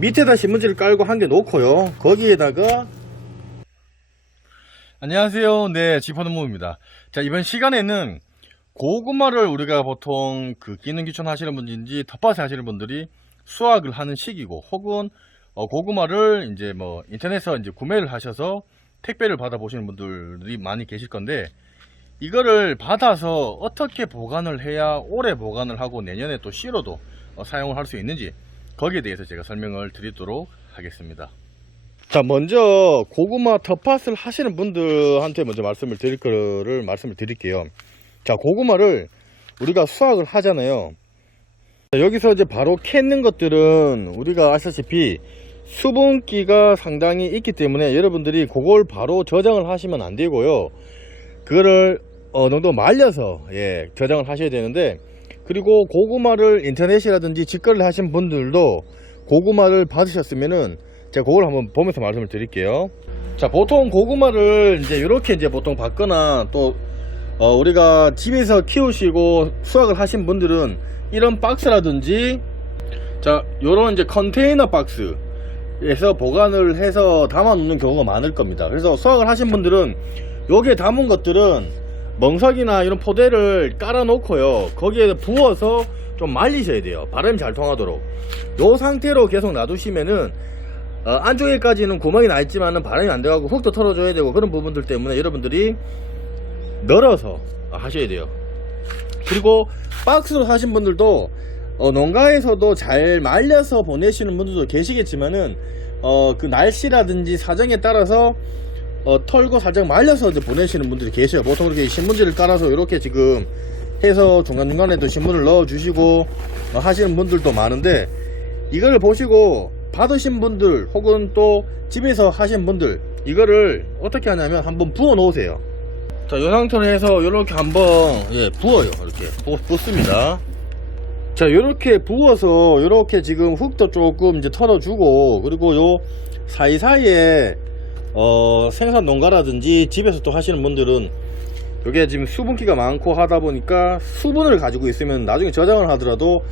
밑에다 신문지를 깔고 한 개 놓고요. 거기에다가 안녕하세요. 네, 지퍼노무입니다. 자, 이번 시간에는 고구마를 우리가 보통 끼는 귀촌 하시는 분인지 텃밭에 하시는 분들이 수확을 하는 시기고, 혹은 고구마를 이제 인터넷에서 이제 구매를 하셔서 택배를 받아 보시는 분들이 많이 계실 건데, 이거를 받아서 어떻게 보관을 해야 오래 보관을 하고 내년에 또 씨로도 사용을 할 수 있는지, 거기에 대해서 제가 설명을 드리도록 하겠습니다. 자, 먼저 고구마 텃밭을 하시는 분들한테 먼저 말씀을 드릴게요. 자, 고구마를 우리가 수확을 하잖아요. 자, 여기서 이제 바로 캐는 것들은 우리가 아시다시피 수분기가 상당히 있기 때문에 여러분들이 그걸 바로 저장을 하시면 안 되고요. 그거를 어느 정도 말려서 저장을 하셔야 되는데, 그리고 고구마를 인터넷이라든지 직거래를 하신 분들도 고구마를 받으셨으면은 제가 그걸 한번 보면서 말씀을 드릴게요. 자, 보통 고구마를 이제 이렇게 보통 받거나, 또 우리가 집에서 키우시고 수확을 하신 분들은 이런 박스라든지, 자, 요런 이제 컨테이너 박스에서 보관을 해서 담아 놓는 경우가 많을 겁니다. 그래서 수확을 하신 분들은 여기에 담은 것들은 멍석이나 이런 포대를 깔아 놓고요, 거기에 부어서 좀 말리셔야 돼요. 바람이 잘 통하도록. 요 상태로 계속 놔두시면은 안쪽에까지는 구멍이 나 있지만은 바람이 안 돼가고 흙도 털어줘야 되고, 그런 부분들 때문에 여러분들이 널어서 하셔야 돼요. 그리고 박스로 사신 분들도 농가에서도 잘 말려서 보내시는 분들도 계시겠지만은 그 날씨라든지 사정에 따라서 털고 살짝 말려서 이제 보내시는 분들이 계셔요. 보통 이렇게 신문지를 깔아서 이렇게 지금 해서 중간중간에도 신문을 넣어 주시고 하시는 분들도 많은데, 이거를 보시고 받으신 분들 혹은 또 집에서 하신 분들, 이거를 어떻게 하냐면 한번 부어 놓으세요. 자, 이 상태로 해서 이렇게 한번 부어요. 이렇게 붓습니다. 자, 이렇게 부어서 이렇게 지금 흙도 조금 이제 털어주고, 그리고 요 사이사이에 생산 농가라든지 집에서 또 하시는 분들은 이게 지금 수분기가 많고 하다 보니까 수분을 가지고 있으면 나중에 저장을 하더라도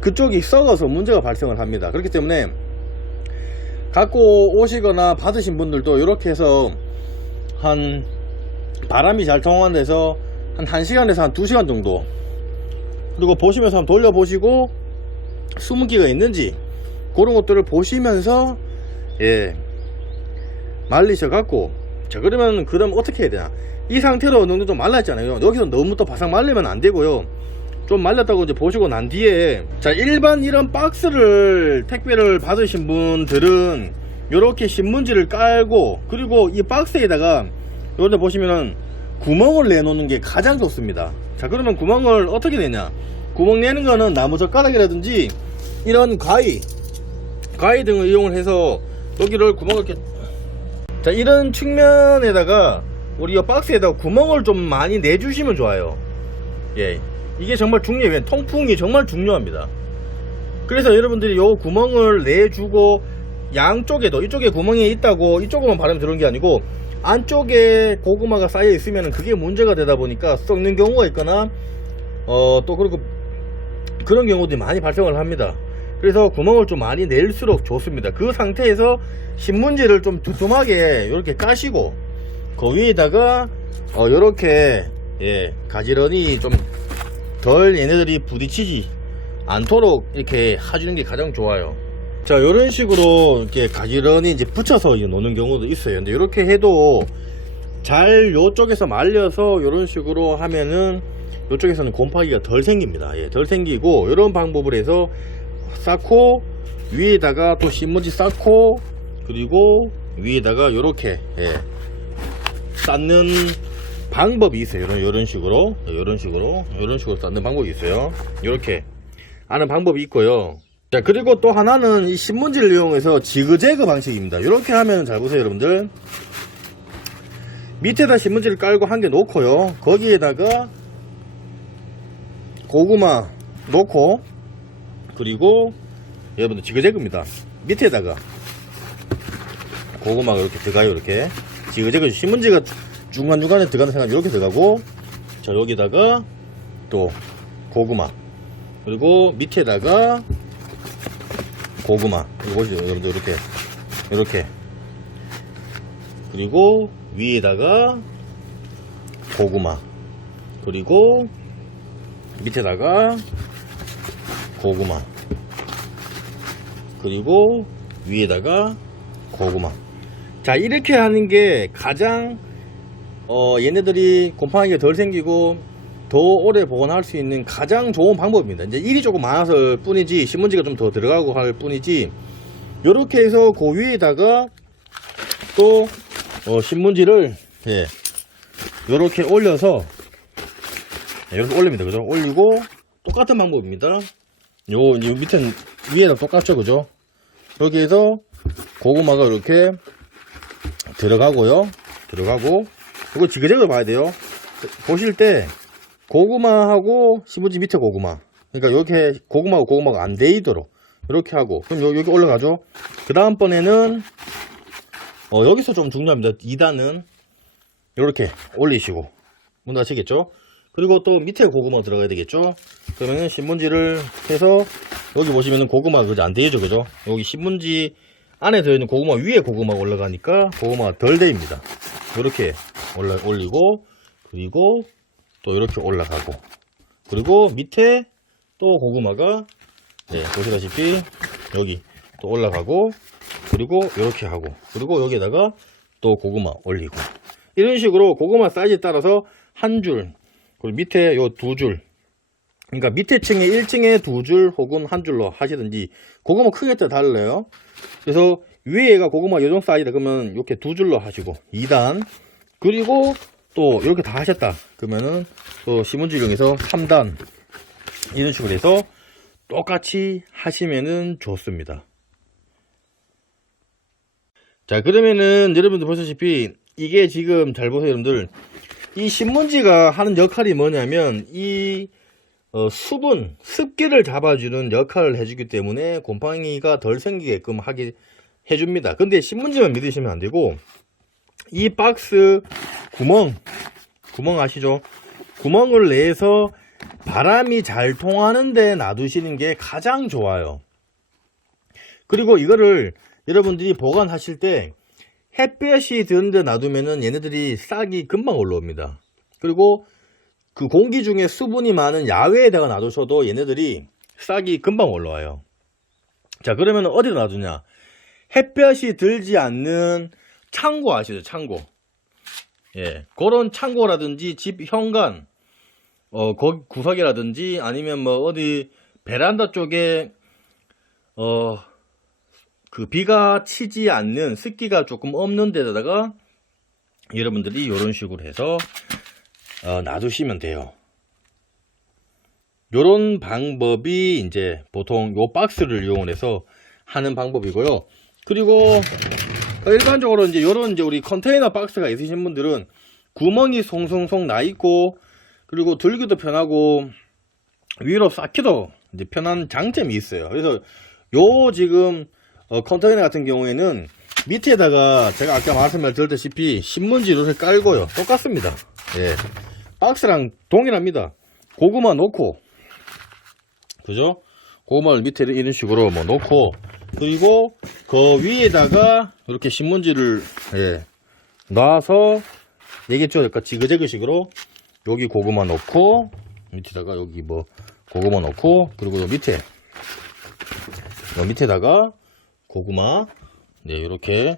그쪽이 썩어서 문제가 발생을 합니다. 그렇기 때문에 갖고 오시거나 받으신 분들도 이렇게 해서 한 바람이 잘 통하는 데서 한 1시간에서 한 2시간 정도, 그리고 보시면서 한번 돌려보시고 수분기가 있는지 그런 것들을 보시면서 말리셔 갖고, 자, 그러면 그다음 어떻게 해야 되나, 이 상태로 어느 정도 말랐잖아요. 여기서 너무 또 바삭 말리면 안 되고요. 좀 말렸다고 이제 보시고 난 뒤에, 자, 일반 이런 박스를 택배를 받으신 분들은 요렇게 신문지를 깔고, 그리고 이 박스에다가 요런데 보시면은 구멍을 내놓는 게 가장 좋습니다. 자, 그러면 구멍을 어떻게 내냐, 구멍 내는 거는 나무 젓가락이라든지 이런 가위 등을 이용을 해서 여기를 구멍을 이렇게, 자, 이런 측면에다가 우리 이 박스에다가 구멍을 좀 많이 내주시면 좋아요. 이게 정말 중요해요. 통풍이 정말 중요합니다. 그래서 여러분들이 요 구멍을 내주고, 양쪽에도, 이쪽에 구멍이 있다고 이쪽으로만 바람이 들어오는 게 아니고 안쪽에 고구마가 쌓여 있으면 그게 문제가 되다 보니까 썩는 경우가 있거나 또 그리고 그런 경우들이 많이 발생을 합니다. 그래서 구멍을 좀 많이 낼수록 좋습니다. 그 상태에서 신문지를 좀 두툼하게 이렇게 까시고, 그 위에다가 요렇게 가지런히 좀 덜 얘네들이 부딪히지 않도록 이렇게 해주는 게 가장 좋아요. 자, 요런 식으로 이렇게 가지런히 이제 붙여서 놓는 경우도 있어요. 근데 이렇게 해도 잘 요쪽에서 말려서 요런 식으로 하면은 요쪽에서는 곰팡이가 덜 생깁니다. 덜 생기고, 요런 방법을 해서 쌓고, 위에다가 또 신문지 쌓고, 그리고 위에다가 요렇게 쌓는 방법이 있어요. 요런 식으로 쌓는 방법이 있어요. 요렇게 하는 방법이 있고요. 자, 그리고 또 하나는 이 신문지를 이용해서 지그재그 방식입니다. 이렇게 하면, 잘 보세요 여러분들, 밑에다 신문지를 깔고 한 개 놓고요, 거기에다가 고구마 놓고, 그리고 여러분들 지그재그입니다. 밑에다가 고구마가 이렇게 들어가요. 이렇게 지그재그 신문지가 중간중간에 들어가는 생각 이렇게 들어가고, 자, 여기다가 또 고구마, 그리고 밑에다가 고구마. 이거 보시죠, 여러분들. 이렇게. 그리고 위에다가 고구마. 그리고 밑에다가 고구마. 그리고 위에다가 고구마. 자, 이렇게 하는 게 가장 얘네들이 곰팡이가 덜 생기고 더 오래 보관할 수 있는 가장 좋은 방법입니다. 이제 일이 조금 많아서 뿐이지, 신문지가 좀 더 들어가고 할 뿐이지, 요렇게 해서 그 위에다가 또 신문지를 요렇게 올려서 이렇게 올립니다. 그죠? 올리고 똑같은 방법입니다. 요 밑에 위에다 똑같죠, 그죠? 이렇게 해서 고구마가 이렇게 들어가고요. 이거 지그재그 봐야 돼요. 보실 때 고구마하고 신문지 밑에 고구마, 그러니까 이렇게 고구마하고 고구마가 안 데이도록 이렇게 하고, 그럼 여기 올라가죠. 그 다음번에는 여기서 좀 중요합니다. 2단은 이렇게 올리시고, 뭔지 아시겠죠? 그리고 또 밑에 고구마 들어가야 되겠죠? 그러면은 신문지를 해서 여기 보시면은 고구마가 그저 안 데이죠, 그죠? 여기 신문지 안에 들어있는 고구마 위에 고구마가 올라가니까 고구마가 덜 데입니다. 이렇게 올리고, 그리고 또 이렇게 올라가고, 그리고 밑에 또 고구마가 보시다시피 여기 또 올라가고, 그리고 이렇게 하고, 그리고 여기다가 또 고구마 올리고, 이런 식으로 고구마 사이즈에 따라서 한 줄, 그리고 밑에 요 두 줄, 그러니까 밑에 층에 1층에 두 줄 혹은 한 줄로 하시든지, 고구마 크기에 따라 달라요. 그래서 위에가 고구마 요정 사이즈다 그러면 이렇게 두 줄로 하시고 2단, 그리고 또 이렇게 다 하셨다 그러면은 또 신문지 이용해서 3단, 이런 식으로 해서 똑같이 하시면은 좋습니다. 자, 그러면은 여러분들 보시다시피 이게 지금 잘 보세요, 여러분들. 이 신문지가 하는 역할이 뭐냐면 이 수분, 습기를 잡아주는 역할을 해주기 때문에 곰팡이가 덜 생기게끔 해줍니다. 근데 신문지만 믿으시면 안 되고, 이 박스 구멍 아시죠? 구멍을 내서 바람이 잘 통하는 데 놔두시는 게 가장 좋아요. 그리고 이거를 여러분들이 보관하실 때 햇볕이 드는 데 놔두면은 얘네들이 싹이 금방 올라옵니다. 그리고 그 공기 중에 수분이 많은 야외에다가 놔두셔도 얘네들이 싹이 금방 올라와요. 자, 그러면 어디다 놔두냐? 햇볕이 들지 않는 창고 아시죠? 창고. 그런 창고라든지 집 현관, 거기 구석이라든지, 아니면 뭐 어디 베란다 쪽에 그 비가 치지 않는, 습기가 조금 없는 데다가 여러분들이 이런 식으로 해서 놔두시면 돼요. 요런 방법이 이제 보통 요 박스를 이용해서 하는 방법이고요. 그리고 일반적으로 이제 요런 이제 우리 컨테이너 박스가 있으신 분들은 구멍이 송송송 나 있고, 그리고 들기도 편하고 위로 쌓기도 이제 편한 장점이 있어요. 그래서 요 지금 컨테이너 같은 경우에는 밑에다가 제가 아까 말씀드렸다시피 신문지를 깔고요. 똑같습니다. 박스랑 동일합니다. 고구마 놓고, 그죠? 고구마를 밑에 이런 식으로 뭐 놓고, 그리고 그 위에다가 이렇게 신문지를 놔서, 얘기했죠? 그러니까 지그재그 식으로 여기 고구마 넣고, 밑에다가 여기 뭐 고구마 넣고, 그리고 요 밑에다가 고구마 이렇게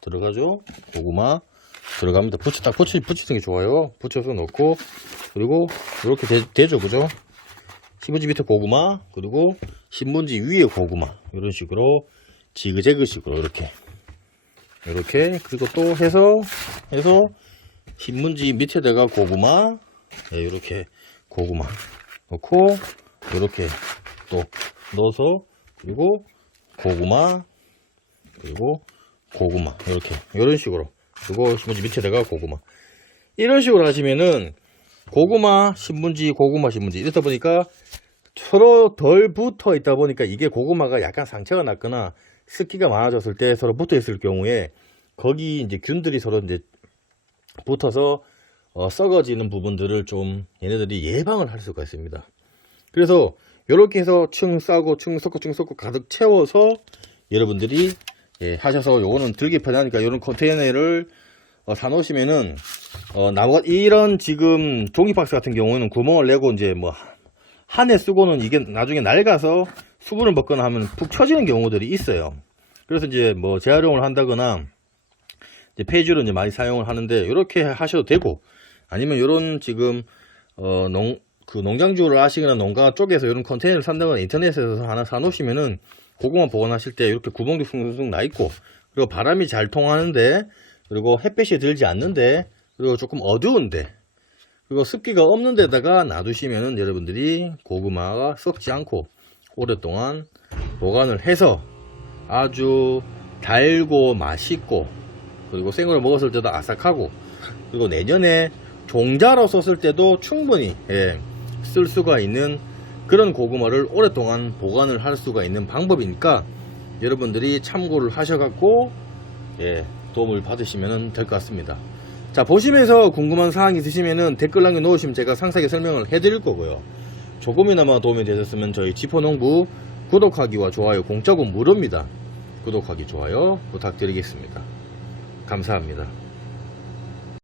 들어가죠. 고구마 들어갑니다. 붙이는 게 좋아요. 붙여서 넣고, 그리고 이렇게 되죠, 그죠? 신문지 밑에 고구마, 그리고 신문지 위에 고구마, 이런 식으로 지그재그 식으로 이렇게, 그리고 또 해서 신문지 밑에다가 고구마, 이렇게 고구마 넣고, 이렇게 또 넣어서, 그리고 고구마, 그리고 고구마, 이런 식으로, 그리고 신문지 밑에다가 고구마, 이런 식으로 하시면은 고구마 신문지 고구마 신문지 이러다 보니까 서로 덜 붙어 있다 보니까, 이게 고구마가 약간 상처가 났거나 습기가 많아졌을 때 서로 붙어 있을 경우에 거기 이제 균들이 서로 이제 붙어서 썩어지는 부분들을 좀 얘네들이 예방을 할 수가 있습니다. 그래서 요렇게 해서 층 싸고 층 섞고 가득 채워서 여러분들이 예, 하셔서 요거는 들기 편하니까 요런 컨테이너를 사놓으시면은 이런 지금 종이박스 같은 경우에는 구멍을 내고 이제 뭐 한 해 쓰고는 이게 나중에 낡아서 수분을 먹거나 하면 푹 처지는 경우들이 있어요. 그래서 이제 뭐 재활용을 한다거나 이제 폐지로 이제 많이 사용을 하는데 이렇게 하셔도 되고, 아니면 요런 지금 농장주를 하시거나 농가 쪽에서 이런 컨테이너를 산다거나 인터넷에서 하나 사놓으시면은 고구마 보관하실 때 이렇게 구멍도 숭숭 나 있고, 그리고 바람이 잘 통하는데, 그리고 햇빛이 들지 않는데, 그리고 조금 어두운데, 그리고 습기가 없는 데다가 놔두시면은 여러분들이 고구마가 썩지 않고 오랫동안 보관을 해서 아주 달고 맛있고, 그리고 생으로 먹었을 때도 아삭하고, 그리고 내년에 종자로 썼을 때도 충분히 쓸 수가 있는 그런 고구마를 오랫동안 보관을 할 수가 있는 방법이니까 여러분들이 참고를 하셔갖고 도움을 받으시면 될 것 같습니다. 자, 보시면서 궁금한 사항이 있으시면은 댓글 남겨놓으시면 제가 상세하게 설명을 해드릴 거고요. 조금이나마 도움이 되셨으면 저희 지포농부 구독하기와 좋아요 공짜고 무료입니다. 구독하기 좋아요 부탁드리겠습니다. 감사합니다.